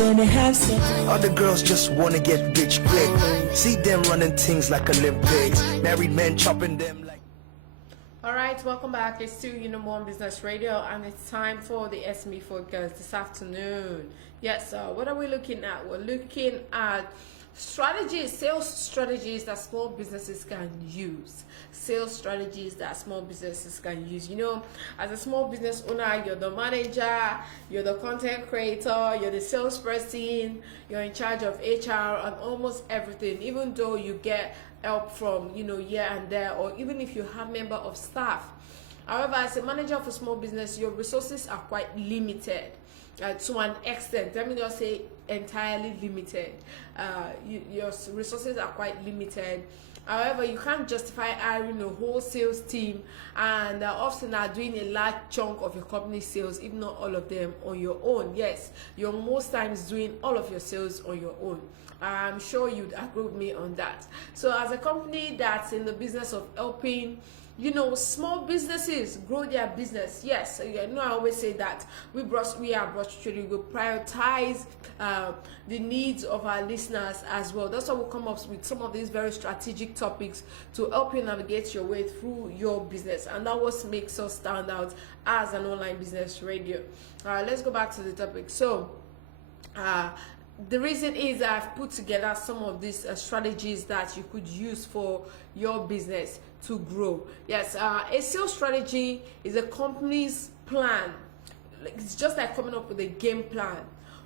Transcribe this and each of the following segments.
when they have sex. Other girls just wanna get rich quick. See them running things like Olympics. Married men chopping them like. Alright, welcome back. It's still Uniform Business Radio, and it's time for the SME Focus this afternoon. Yes, what are we looking at? We're looking at strategies, sales strategies that small businesses can use. Sales strategies that small businesses can use. You know, as a small business owner, you're the manager, you're the content creator, you're the salesperson, you're in charge of HR and almost everything, even though you get help from, you know, here and there, or even if you have member of staff. However, as a manager of a small business, your resources are quite limited. To an extent, let me just say entirely limited. Your resources are quite limited. However, you can't justify hiring a whole sales team and often are doing a large chunk of your company's sales, if not all of them, on your own. Yes, you're most times doing all of your sales on your own. I'm sure you'd agree with me on that. So as a company that's in the business of helping, you know, small businesses grow their business. Yes, you know, I always say that we are Broadstreet. We prioritize the needs of our listeners as well. That's why we come up with some of these very strategic topics to help you navigate your way through your business, and that what makes us stand out as an online business radio. Let's go back to the topic. So the reason is I've put together some of these strategies that you could use for your business to grow. Yes, a sales strategy is a company's plan. It's just like coming up with a game plan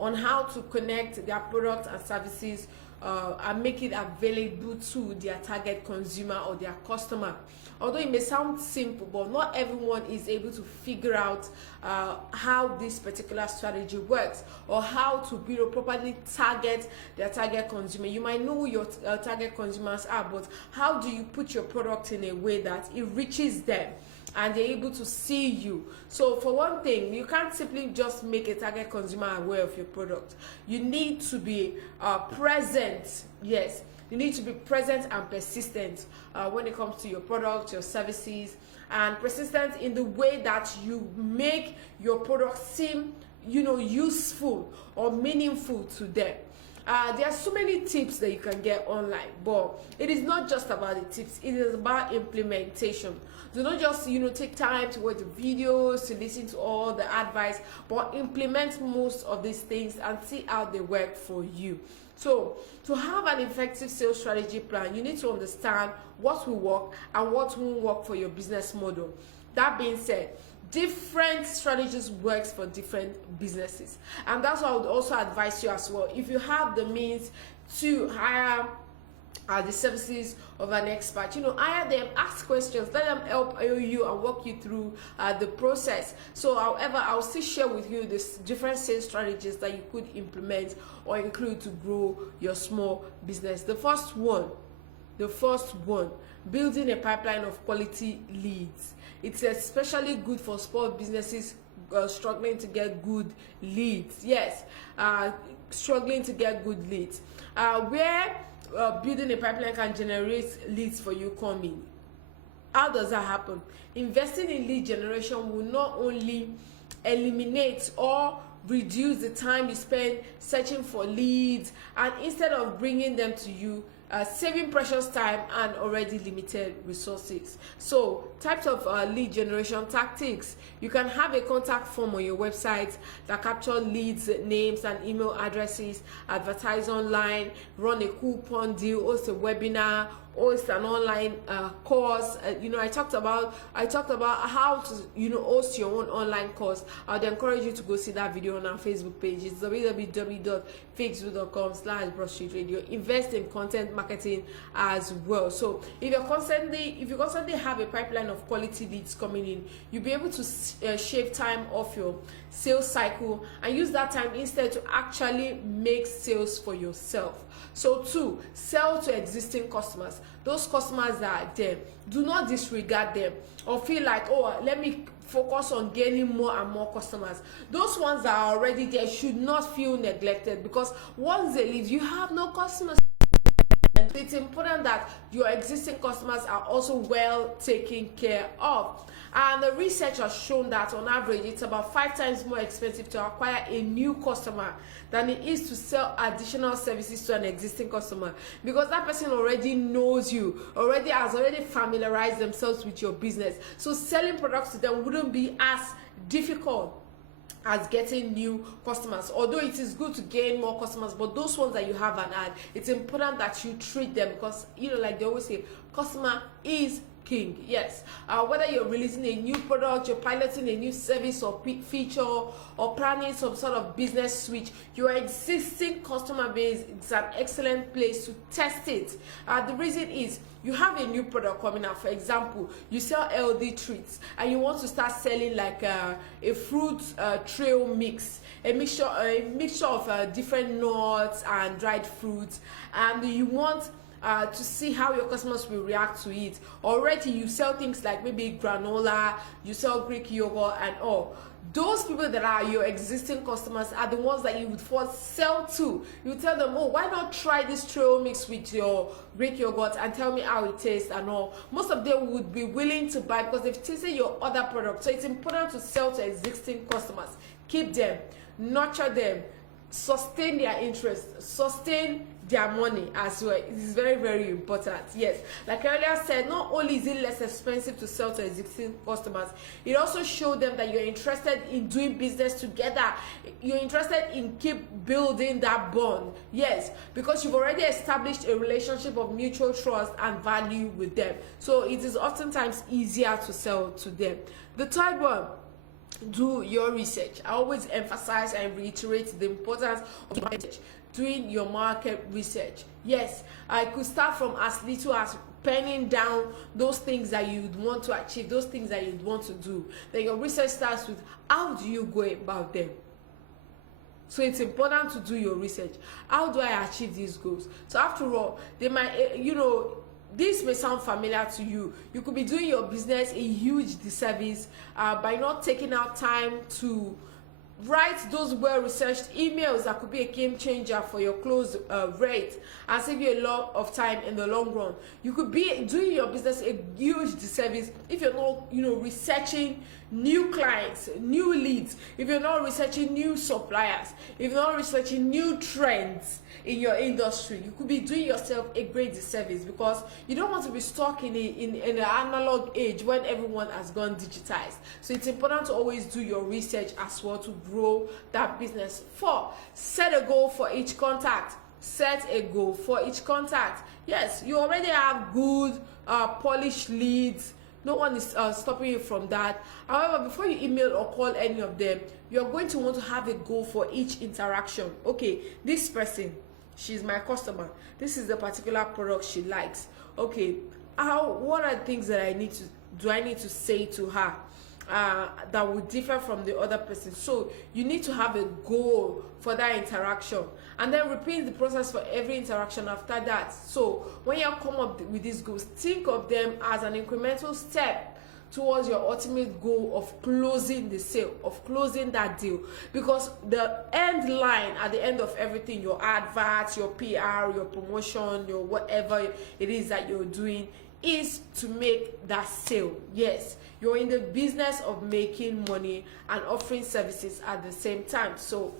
on how to connect their products and services and make it available to their target consumer or their customer. Although it may sound simple, but not everyone is able to figure out how this particular strategy works, or how to properly target their target consumer. You might know who your target consumers are, but how do you put your product in a way that it reaches them and they're able to see you? So for one thing, you can't simply just make a target consumer aware of your product. You need to be present. Yes, you need to be present and persistent when it comes to your product, your services, and persistent in the way that you make your product seem, you know, useful or meaningful to them. There are so many tips that you can get online, but it is not just about the tips, it is about implementation. Do not just, you know, take time to watch the videos, to listen to all the advice, but implement most of these things and see how they work for you. So to have an effective sales strategy plan, you need to understand what will work and what won't work for your business model. That being said, different strategies works for different businesses, and that's why I would also advise you as well, if you have the means to hire the services of an expert, you know, hire them, ask questions, let them help you and walk you through the process. So however, I'll still share with you the different sales strategies that you could implement or include to grow your small business. The first one, building a pipeline of quality leads. It's especially good for small businesses struggling to get good leads. Yes, struggling to get good leads. Where building a pipeline can generate leads for you coming. How does that happen? Investing in lead generation will not only eliminate or reduce the time you spend searching for leads, and instead of bringing them to you, saving precious time and already limited resources. So types of lead generation tactics: you can have a contact form on your website that capture leads, names and email addresses, advertise online, run a coupon deal, host a webinar, host an online course. You know, I talked about how to, you know, host your own online course. I'd encourage you to go see that video on our Facebook page. It's www.facebook.com/BroadstreetRadio. Invest in content marketing as well. So if you constantly have a pipeline of quality leads coming in, you'll be able to shave time off your sales cycle and use that time instead to actually make sales for yourself. So 2, sell to existing customers. Those customers that are there, do not disregard them or feel like, oh, let me focus on gaining more and more customers. Those ones that are already there should not feel neglected, because once they leave, you have no customers It's important that your existing customers are also well taken care of. And the research has shown that on average, it's about 5 times more expensive to acquire a new customer than it is to sell additional services to an existing customer, because that person already knows you, has familiarized themselves with your business. So selling products to them wouldn't be as difficult as getting new customers. Although it is good to gain more customers, but those ones that you have an ad, it's important that you treat them, because like they always say, customer is king. Yes, whether you're releasing a new product, you're piloting a new service or feature, or planning some sort of business switch, your existing customer base is an excellent place to test it. The reason is, you have a new product coming out. For example, you sell healthy treats and you want to start selling like a fruit trail mix, a mixture of different nuts and dried fruits, and you want to see how your customers will react to it. Already you sell things like maybe granola, you sell Greek yogurt and all. Those people that are your existing customers are the ones that you would first sell to. You tell them, oh, why not try this trail mix with your Greek yogurt and tell me how it tastes and all. Most of them would be willing to buy because they've tasted your other product. So it's important to sell to existing customers. Keep them, nurture them, sustain their interest, sustain their money as well. It is very, very important. Yes, like I earlier said, not only is it less expensive to sell to existing customers, it also shows them that you're interested in doing business together. You're interested in keep building that bond. Yes, because you've already established a relationship of mutual trust and value with them. So it is oftentimes easier to sell to them. The third one, do your research. I always emphasize and reiterate the importance of research. Doing your market research. Yes, I could start from as little as penning down those things that you'd want to achieve, those things that you'd want to do. Then your research starts with, how do you go about them? So it's important to do your research. How do I achieve these goals? So after all, they might, this may sound familiar to you. You could be doing your business a huge disservice by not taking out time to write those well-researched emails that could be a game changer for your close rate and save you a lot of time in the long run. You could be doing your business a huge disservice if you're not, researching new clients, new leads, if you're not researching new suppliers, if you're not researching new trends in your industry. You could be doing yourself a great disservice because you don't want to be stuck in an analog age when everyone has gone digitized. So it's important to always do your research as well to grow that business. 4, set a goal for each contact. Set a goal for each contact. Yes, you already have good polished leads. No one is stopping you from that. However, before you email or call any of them, you're going to want to have a goal for each interaction. Okay, this person, she's my customer. This is the particular product she likes. Okay, what are things that I need to say to her that would differ from the other person? So you need to have a goal for that interaction, and then repeat the process for every interaction after that. So when you come up with these goals, think of them as an incremental step towards your ultimate goal of closing the sale, of closing that deal. Because the end line at the end of everything, your adverts, your PR, your promotion, your whatever it is that you're doing, is to make that sale. Yes, you're in the business of making money and offering services at the same time. So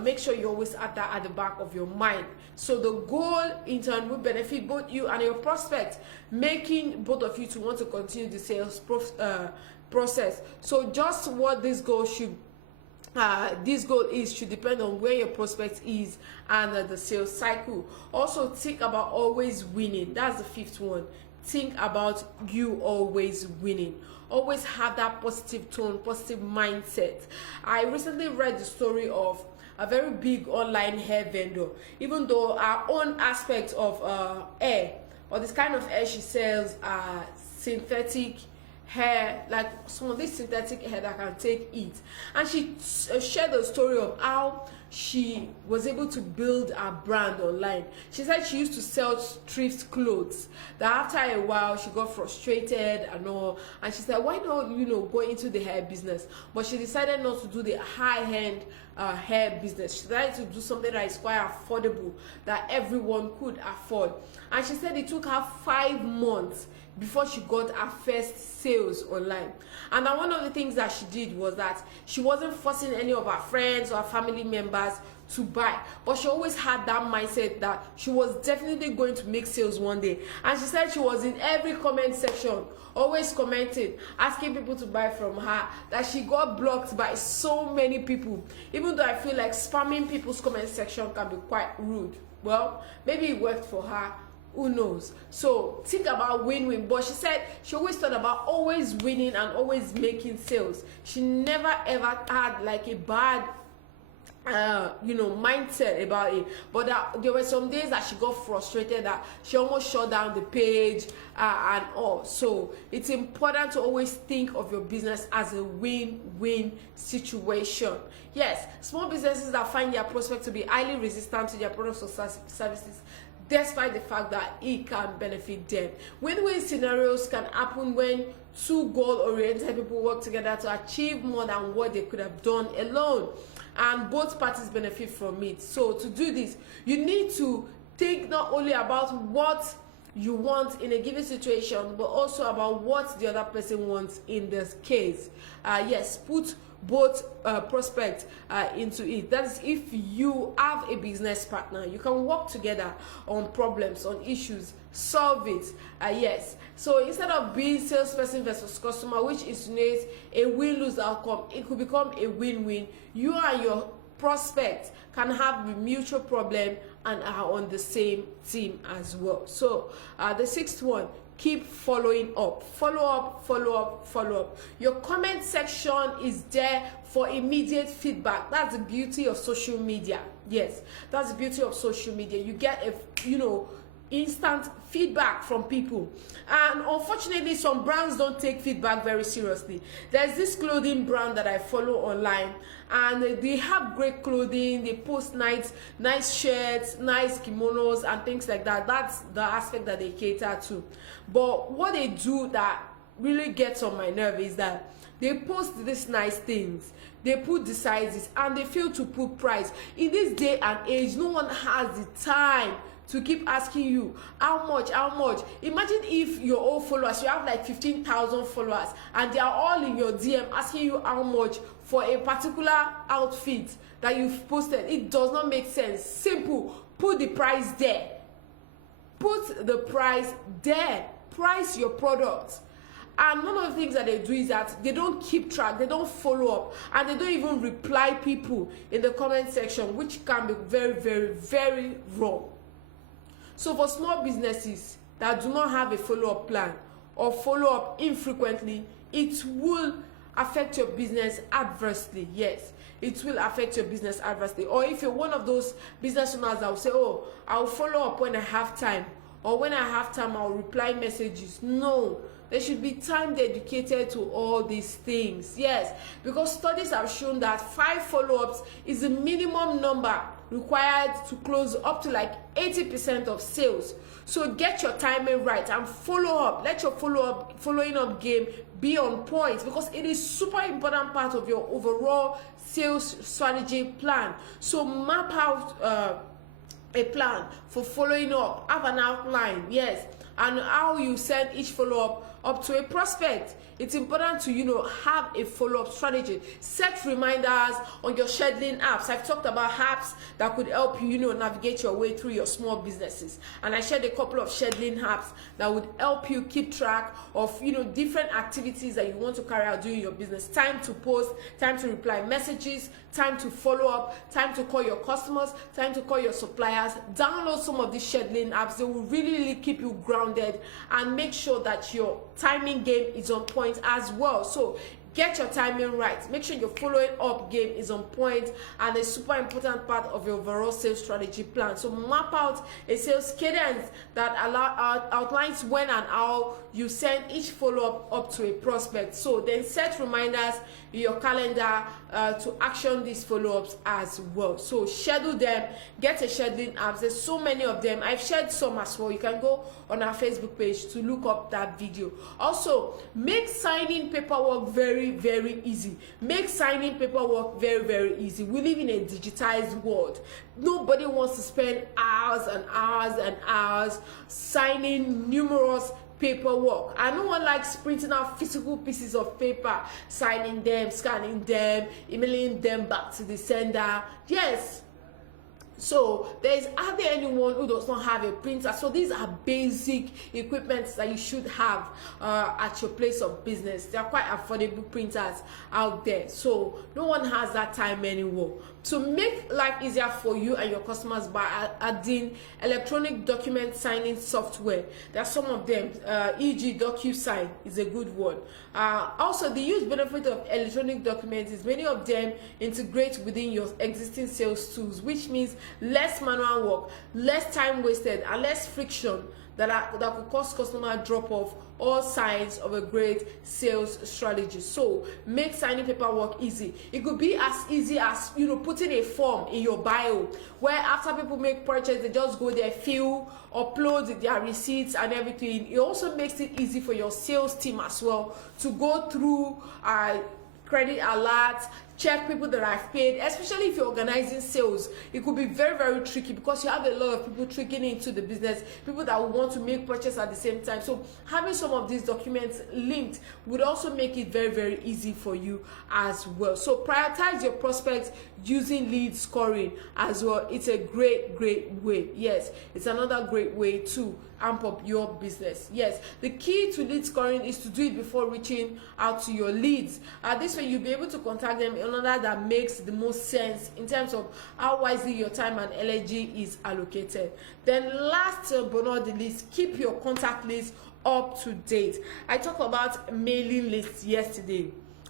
make sure you always have that at the back of your mind. So the goal in turn will benefit both you and your prospect, making both of you to want to continue the sales process. So just what this goal should depend on where your prospect is and the sales cycle. Also think about always winning. That's the 5th one. Think about you always winning. Always have that positive tone, positive mindset. I recently read the story of a very big online hair vendor. Even though our own aspect of hair, or this kind of hair she sells, synthetic hair, like some of this synthetic hair that can take it. And she shared the story of how she was able to build a brand online. She said she used to sell thrift clothes, that after a while she got frustrated and all, and she said, why not, go into the hair business? But she decided not to do the high-end hair business. She decided to do something that is quite affordable, that everyone could afford. And she said it took her 5 months before she got her first sales online. And then one of the things that she did was that she wasn't forcing any of her friends or family members to buy, but she always had that mindset that she was definitely going to make sales one day. And she said she was in every comment section, always commenting, asking people to buy from her, that she got blocked by so many people, even though I feel like spamming people's comment section can be quite rude. Well, maybe it worked for her, who knows? So think about win-win. But she said she always thought about always winning and always making sales. She never ever had like a bad mindset about it, but there were some days that she got frustrated, that she almost shut down the page and all. So it's important to always think of your business as a win-win situation. Yes, small businesses that find their prospects to be highly resistant to their products or services, despite the fact that it can benefit them. Win-win scenarios can happen when two goal-oriented people work together to achieve more than what they could have done alone, and both parties benefit from it. So to do this, you need to think not only about what you want in a given situation, but also about what the other person wants in this case. Yes, put both prospects into it. That is, if you have a business partner, you can work together on problems, on issues, solve it. Yes, so instead of being salesperson versus customer, which insinuates a win-lose outcome, it could become a win-win. You and your prospect can have a mutual problem and are on the same team as well. So the sixth one, keep following up. Follow up, follow up, follow up. Your comment section is there for immediate feedback. That's the beauty of social media. Yes, that's the beauty of social media. You get instant feedback from people. And unfortunately, some brands don't take feedback very seriously. There's this clothing brand that I follow online, and they have great clothing. They post nice shirts, nice kimonos and things like that. That's the aspect that they cater to. But what they do that really gets on my nerve is that they post these nice things, they put the sizes, and they fail to put price. In this day and age, no one has the time to keep asking you how much. Imagine if your own followers, you have like 15,000 followers, and they are all in your DM asking you how much for a particular outfit that you've posted. It does not make sense. Simple. Put the price there. Put the price there. Price your product. And one of the things that they do is that they don't keep track, they don't follow up, and they don't even reply people in the comment section, which can be very, very, very wrong. So for small businesses that do not have a follow-up plan or follow up infrequently, it will affect your business adversely. Yes, it will affect your business adversely. Or if you're one of those business owners that will say, oh, I'll follow up when I have time, or when I have time I'll reply messages. No, there should be time dedicated to all these things. Yes, because studies have shown that 5 follow-ups is the minimum number required to close up to like 80% of sales. So get your timing right and follow up. Let your following up game be on point, because it is super important part of your overall sales strategy plan. So map out a plan for following up. Have an outline, yes, and how you send each follow-up up to a prospect. It's important to have a follow-up strategy. Set reminders on your scheduling apps. I've talked about apps that could help you navigate your way through your small businesses, and I shared a couple of scheduling apps that would help you keep track of different activities that you want to carry out during your business. Time to post, time to reply messages, time to follow up, time to call your customers, time to call your suppliers. Download some of these scheduling apps. They will really keep you grounded and make sure that your timing game is on point as well. So get your timing right. Make sure your following up game is on point and a super important part of your overall sales strategy plan. So map out a sales cadence that outlines when and how you send each follow-up up to a prospect. So then set reminders in your calendar to action these follow-ups as well. So schedule them, get a scheduling app. There's so many of them. I've shared some as well. You can go on our Facebook page to look up that video. Also, make signing paperwork very, very easy. Make signing paperwork very, very easy. We live in a digitized world. Nobody wants to spend hours and hours and hours signing numerous paperwork, and no one likes printing out physical pieces of paper, signing them, scanning them, emailing them back to the sender. Yes, so there is hardly anyone who does not have a printer. So these are basic equipment that you should have at your place of business. They are quite affordable printers out there, so no one has that time anymore. To make life easier for you and your customers by adding electronic document signing software, there are some of them, e.g. DocuSign is a good one. Also, the huge benefit of electronic documents is many of them integrate within your existing sales tools, which means less manual work, less time wasted, and less friction that could cause customer drop off, all signs of a great sales strategy. So make signing paperwork easy. It could be as easy as, you know, putting a form in your bio where after people make purchase, they just go there, fill, upload their receipts and everything. It also makes it easy for your sales team as well to go through credit alerts, check people that I've paid, especially if you're organizing sales. It could be very, very tricky because you have a lot of people tricking into the business, people that will want to make purchase at the same time. So having some of these documents linked would also make it very, very easy for you as well. So prioritize your prospects using lead scoring as well. It's a great, great way. Yes, it's another great way to amp up your business. Yes, the key to lead scoring is to do it before reaching out to your leads. This way you'll be able to contact them in order that makes the most sense in terms of how wisely your time and energy is allocated. Then last but not the least, keep your contact list up to date. I talked about mailing lists yesterday.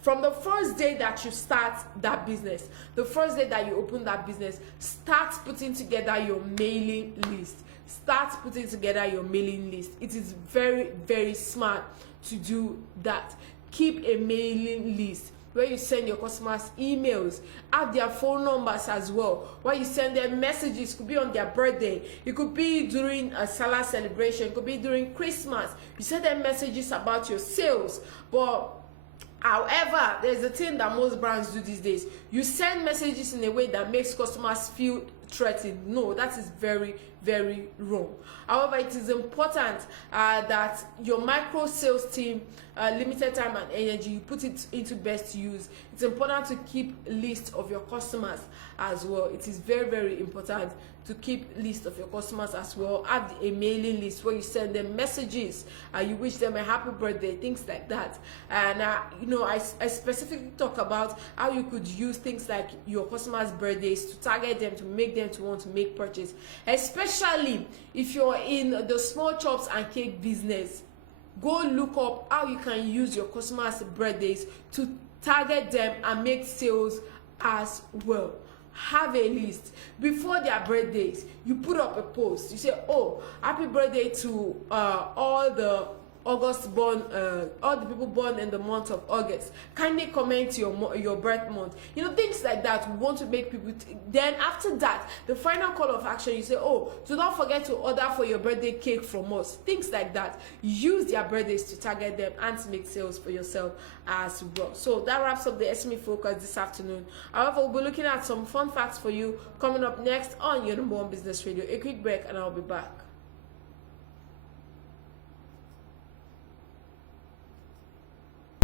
From the first day that you start that business, the first day that you open that business, start putting together your mailing list. Start putting together your mailing list. It is very, very smart to do that. Keep a mailing list where you send your customers emails, add their phone numbers as well, where you send them messages. It could be on their birthday, it could be during a Salah celebration, it could be during Christmas. You send them messages about your sales. But however, there's a thing that most brands do these days. You send messages in a way that makes customers feel threatened. No, that is very, very wrong. However, it is important that your micro sales team, limited time and energy, you put it into best use. It's important to keep a list of your customers as well. It is very, very important to keep list of your customers as well. Add a mailing list where you send them messages, you wish them a happy birthday, things like that. And you know, I specifically talk about how you could use things like your customers' birthdays to target them, to make them to want to make purchase, especially if you're in the small chops and cake business. Go look up how you can use your customers' birthdays to target them and make sales as well. Have a list before their birthdays. You put up a post, you say, oh, happy birthday to all the August born, all the people born in the month of August. Kindly comment your birth month. You know, things like that. We want to make people then after that, the final call of action, you say, oh, do not forget to order for your birthday cake from us. Things like that. Use their birthdays to target them and to make sales for yourself as well. So that wraps up the SME Focus this afternoon. However, we'll be looking at some fun facts for you coming up next on your number one business radio. A quick break and I'll be back.